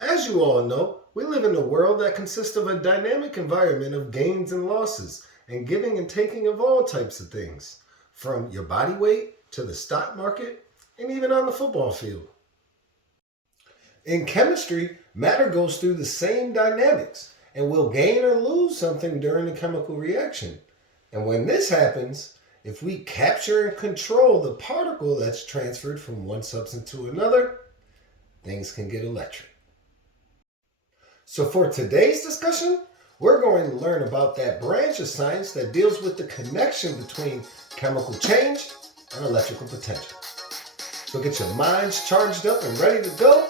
As you all know, we live in a world that consists of a dynamic environment of gains and losses, and giving and taking of all types of things, from your body weight to the stock market, and even on the football field. In chemistry, matter goes through the same dynamics and will gain or lose something during a chemical reaction. And when this happens, if we capture and control the particle that's transferred from one substance to another, things can get electric. So for today's discussion, we're going to learn about that branch of science that deals with the connection between chemical change and electrical potential. So get your minds charged up and ready to go,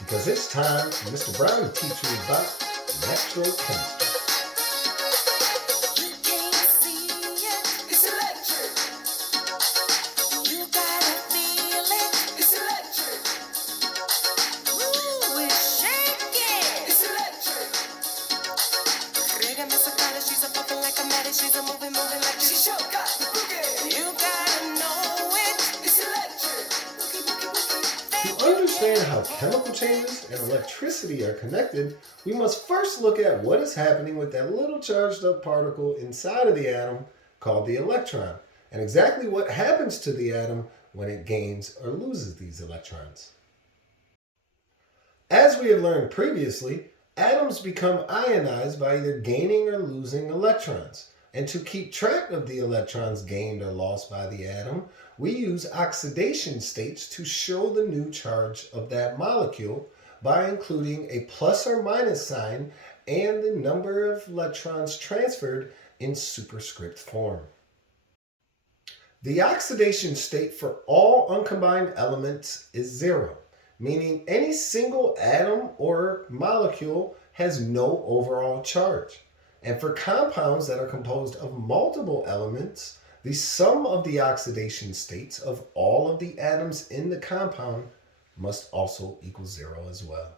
because it's time for Mr. Brown to teach you about electrochemistry. To understand how chemical changes and electricity are connected, we must first look at what is happening with that little charged up particle inside of the atom called the electron, and exactly what happens to the atom when it gains or loses these electrons. As we have learned previously, atoms become ionized by either gaining or losing electrons. And to keep track of the electrons gained or lost by the atom, we use oxidation states to show the new charge of that molecule by including a plus or minus sign and the number of electrons transferred in superscript form. The oxidation state for all uncombined elements is 0, meaning any single atom or molecule has no overall charge. And for compounds that are composed of multiple elements, the sum of the oxidation states of all of the atoms in the compound must also equal 0 as well.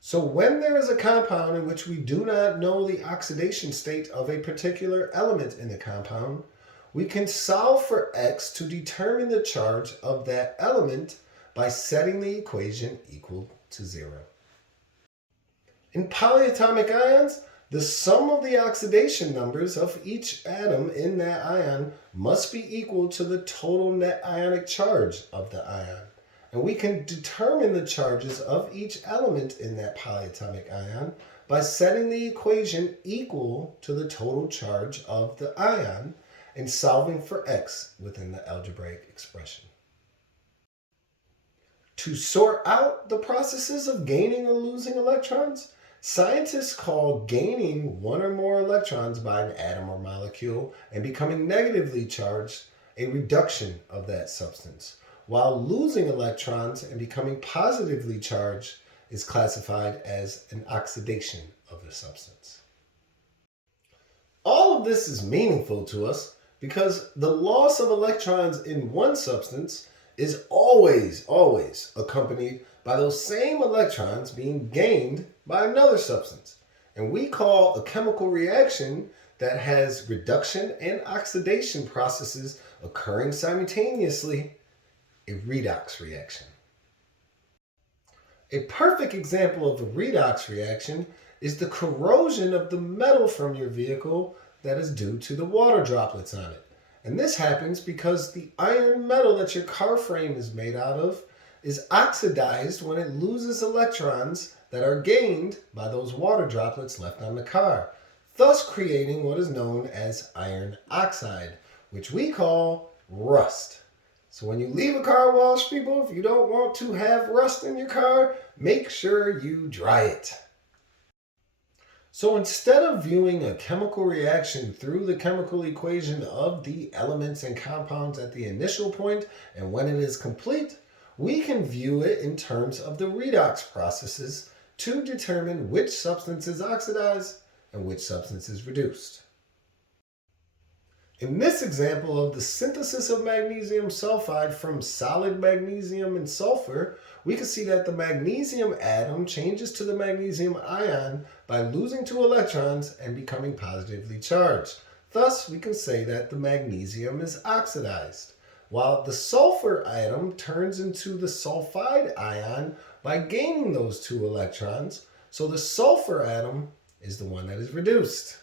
So when there is a compound in which we do not know the oxidation state of a particular element in the compound, we can solve for X to determine the charge of that element by setting the equation equal to 0. In polyatomic ions, the sum of the oxidation numbers of each atom in that ion must be equal to the total net ionic charge of the ion. And we can determine the charges of each element in that polyatomic ion by setting the equation equal to the total charge of the ion and solving for X within the algebraic expression. To sort out the processes of gaining or losing electrons, scientists call gaining one or more electrons by an atom or molecule and becoming negatively charged a reduction of that substance, while losing electrons and becoming positively charged is classified as an oxidation of the substance. All of this is meaningful to us because the loss of electrons in one substance is always accompanied by those same electrons being gained by another substance. And we call a chemical reaction that has reduction and oxidation processes occurring simultaneously a redox reaction. A perfect example of a redox reaction is the corrosion of the metal from your vehicle that is due to the water droplets on it. And this happens because the iron metal that your car frame is made out of is oxidized when it loses electrons that are gained by those water droplets left on the car, thus creating what is known as iron oxide, which we call rust. So when you leave a car wash, people, if you don't want to have rust in your car, make sure you dry it. So instead of viewing a chemical reaction through the chemical equation of the elements and compounds at the initial point and when it is complete, we can view it in terms of the redox processes to determine which substance is oxidized and which substance is reduced. In this example of the synthesis of magnesium sulfide from solid magnesium and sulfur, we can see that the magnesium atom changes to the magnesium ion by losing 2 electrons and becoming positively charged. Thus, we can say that the magnesium is oxidized, while the sulfur atom turns into the sulfide ion by gaining those 2 electrons, so the sulfur atom is the one that is reduced.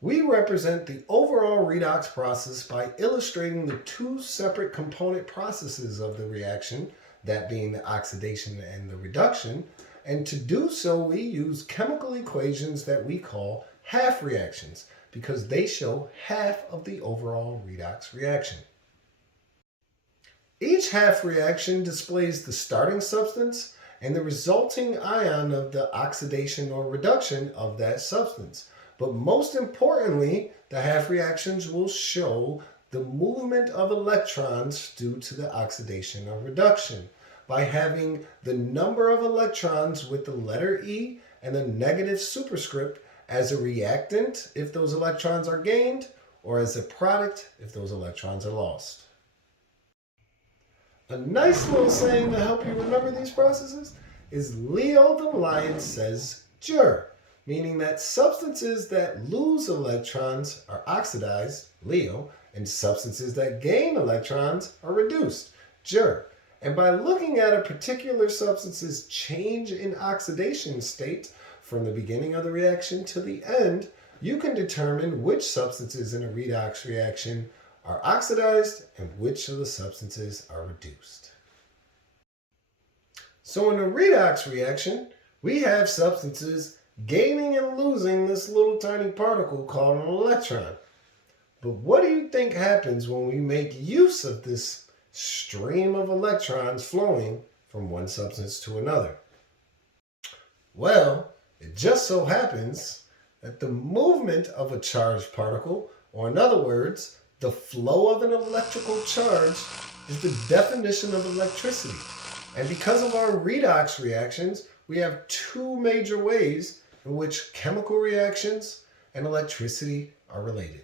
We represent the overall redox process by illustrating the 2 separate component processes of the reaction, that being the oxidation and the reduction, and to do so we use chemical equations that we call half reactions because they show half of the overall redox reaction. Each half reaction displays the starting substance and the resulting ion of the oxidation or reduction of that substance. But most importantly, the half reactions will show the movement of electrons due to the oxidation or reduction by having the number of electrons with the letter E and a negative superscript as a reactant if those electrons are gained, or as a product if those electrons are lost. A nice little saying to help you remember these processes is Leo the lion says jur, meaning that substances that lose electrons are oxidized, Leo, and substances that gain electrons are reduced, jur. And by looking at a particular substance's change in oxidation state from the beginning of the reaction to the end, you can determine which substances in a redox reaction are oxidized and which of the substances are reduced. So in a redox reaction, we have substances gaining and losing this little tiny particle called an electron. But what do you think happens when we make use of this stream of electrons flowing from one substance to another? Well, it just so happens that the movement of a charged particle, or in other words, the flow of an electrical charge, is the definition of electricity. And because of our redox reactions, we have 2 major ways in which chemical reactions and electricity are related.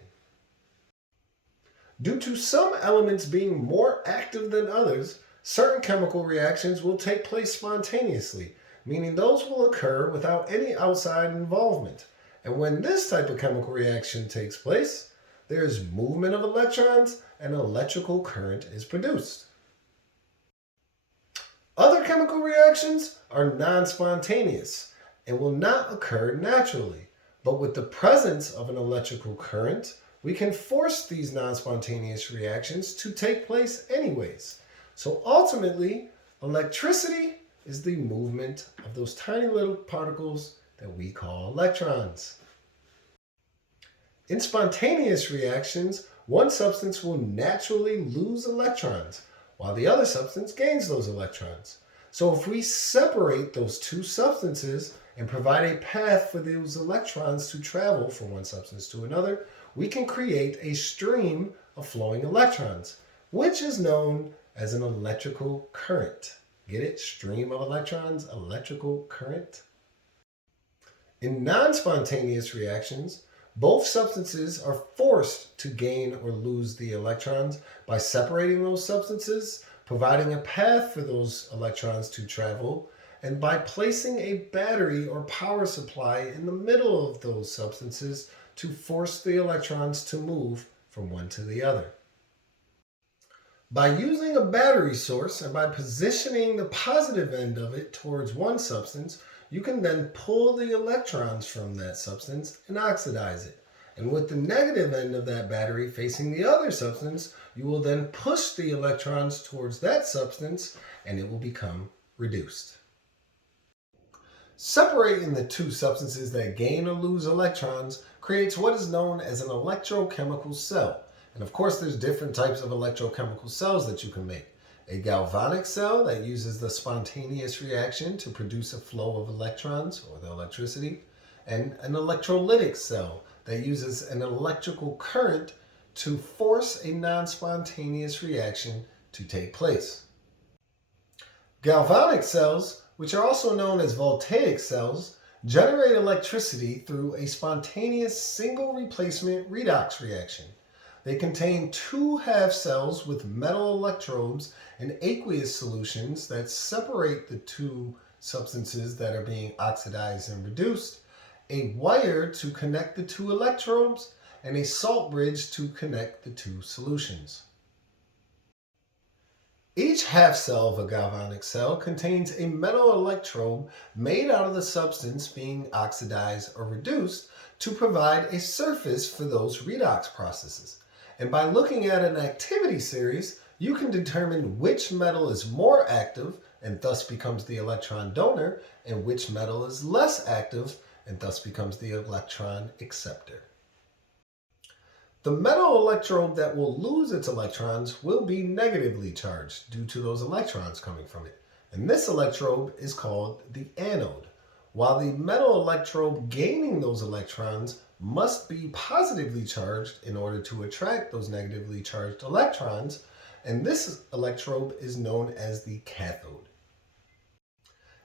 Due to some elements being more active than others, certain chemical reactions will take place spontaneously, meaning those will occur without any outside involvement. And when this type of chemical reaction takes place, there is movement of electrons and electrical current is produced. Other chemical reactions are non-spontaneous and will not occur naturally, but with the presence of an electrical current, we can force these non-spontaneous reactions to take place anyways. So ultimately, electricity is the movement of those tiny little particles that we call electrons. In spontaneous reactions, one substance will naturally lose electrons, while the other substance gains those electrons. So if we separate those 2 substances and provide a path for those electrons to travel from one substance to another, we can create a stream of flowing electrons, which is known as an electrical current. Get it? Stream of electrons, electrical current. In non-spontaneous reactions, both substances are forced to gain or lose the electrons by separating those substances, providing a path for those electrons to travel, and by placing a battery or power supply in the middle of those substances to force the electrons to move from one to the other. By using a battery source and by positioning the positive end of it towards one substance, you can then pull the electrons from that substance and oxidize it. And with the negative end of that battery facing the other substance, you will then push the electrons towards that substance and it will become reduced. Separating the 2 substances that gain or lose electrons creates what is known as an electrochemical cell. And of course, there's different types of electrochemical cells that you can make. A galvanic cell that uses the spontaneous reaction to produce a flow of electrons, or the electricity, and an electrolytic cell that uses an electrical current to force a non-spontaneous reaction to take place. Galvanic cells, which are also known as Voltaic cells, generate electricity through a spontaneous single replacement redox reaction. They contain 2 half cells with metal electrodes and aqueous solutions that separate the 2 substances that are being oxidized and reduced, a wire to connect the 2 electrodes, and a salt bridge to connect the 2 solutions. Each half cell of a galvanic cell contains a metal electrode made out of the substance being oxidized or reduced to provide a surface for those redox processes. And by looking at an activity series, you can determine which metal is more active and thus becomes the electron donor, and which metal is less active and thus becomes the electron acceptor. The metal electrode that will lose its electrons will be negatively charged due to those electrons coming from it. And this electrode is called the anode, while the metal electrode gaining those electrons must be positively charged in order to attract those negatively charged electrons, and this electrode is known as the cathode.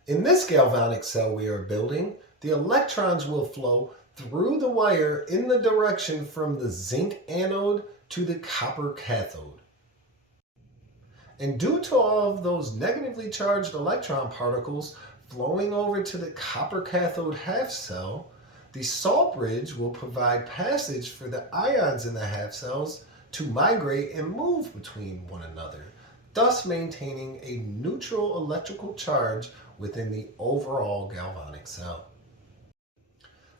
In this galvanic cell we are building, the electrons will flow through the wire in the direction from the zinc anode to the copper cathode. And due to all of those negatively charged electron particles flowing over to the copper cathode half cell, the salt bridge will provide passage for the ions in the half cells to migrate and move between one another, thus maintaining a neutral electrical charge within the overall galvanic cell.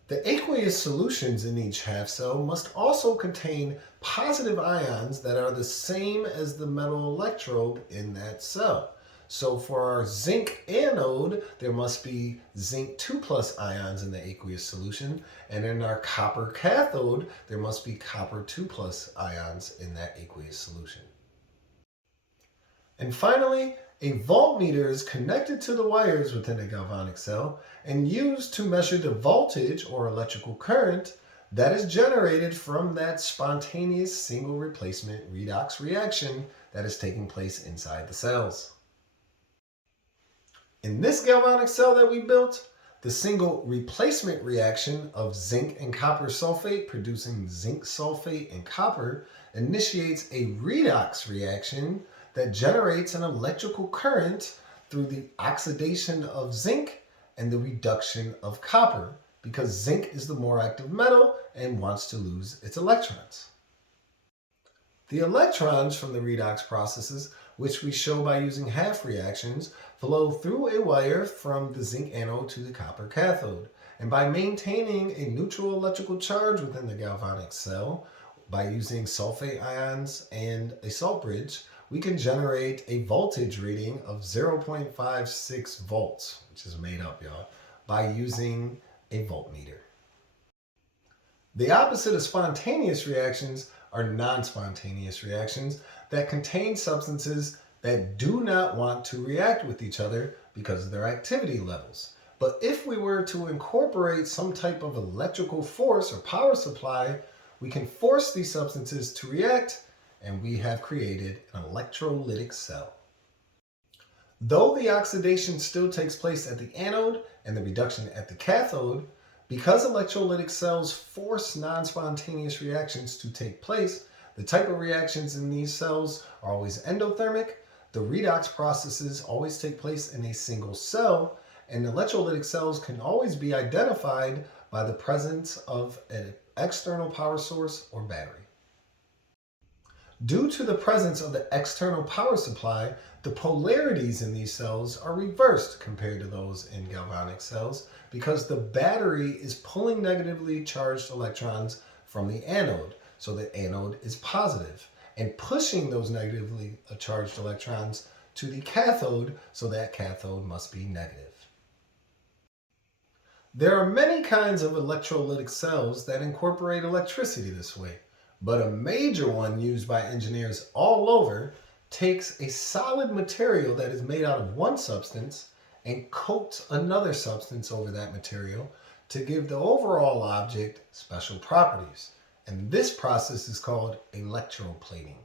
The aqueous solutions in each half cell must also contain positive ions that are the same as the metal electrode in that cell. So for our zinc anode, there must be zinc 2+ ions in the aqueous solution, and in our copper cathode, there must be copper 2+ ions in that aqueous solution. And finally, a voltmeter is connected to the wires within a galvanic cell and used to measure the voltage or electrical current that is generated from that spontaneous single replacement redox reaction that is taking place inside the cells. In this galvanic cell that we built, the single replacement reaction of zinc and copper sulfate producing zinc sulfate and copper initiates a redox reaction that generates an electrical current through the oxidation of zinc and the reduction of copper, because zinc is the more active metal and wants to lose its electrons. The electrons from the redox processes, which we show by using half reactions, flow through a wire from the zinc anode to the copper cathode. And by maintaining a neutral electrical charge within the galvanic cell, by using sulfate ions and a salt bridge, we can generate a voltage reading of 0.56 volts, which is made up, y'all, by using a voltmeter. The opposite of spontaneous reactions are non-spontaneous reactions that contain substances that do not want to react with each other because of their activity levels. But if we were to incorporate some type of electrical force or power supply, we can force these substances to react, and we have created an electrolytic cell. Though the oxidation still takes place at the anode and the reduction at the cathode, because electrolytic cells force non-spontaneous reactions to take place, the type of reactions in these cells are always endothermic, the redox processes always take place in a single cell, and electrolytic cells can always be identified by the presence of an external power source or battery. Due to the presence of the external power supply, the polarities in these cells are reversed compared to those in galvanic cells because the battery is pulling negatively charged electrons from the anode, so the anode is positive, and pushing those negatively charged electrons to the cathode, so that cathode must be negative. There are many kinds of electrolytic cells that incorporate electricity this way. But a major one used by engineers all over takes a solid material that is made out of one substance and coats another substance over that material to give the overall object special properties. And this process is called electroplating.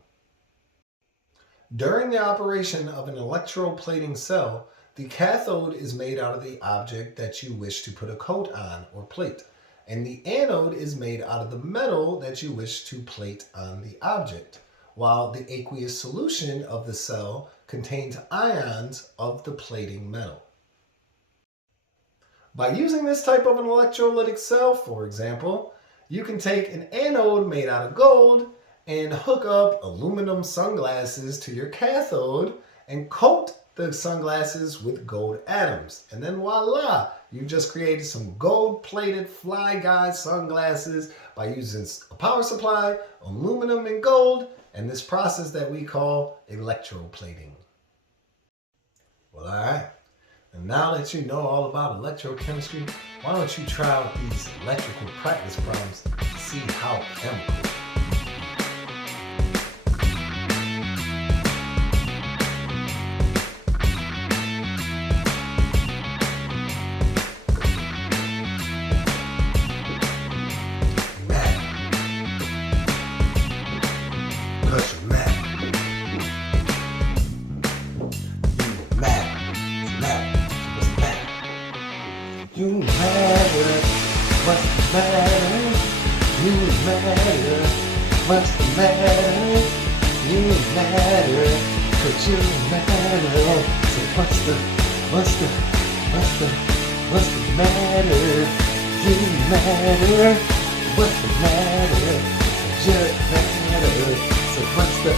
During the operation of an electroplating cell, the cathode is made out of the object that you wish to put a coat on or plate. And the anode is made out of the metal that you wish to plate on the object, while the aqueous solution of the cell contains ions of the plating metal. By using this type of an electrolytic cell, for example, you can take an anode made out of gold and hook up aluminum sunglasses to your cathode and coat the sunglasses with gold atoms. And then voila, you just created some gold-plated fly guy sunglasses by using a power supply, aluminum, and gold, and this process that we call electroplating. Well, all right. And now that you know all about electrochemistry, why don't you try out these electrical practice problems to see how chemical. You matter, what's the matter? You matter, what's the matter? You matter, but you matter. So what's the matter? You matter, what's the matter? You matter. So what's the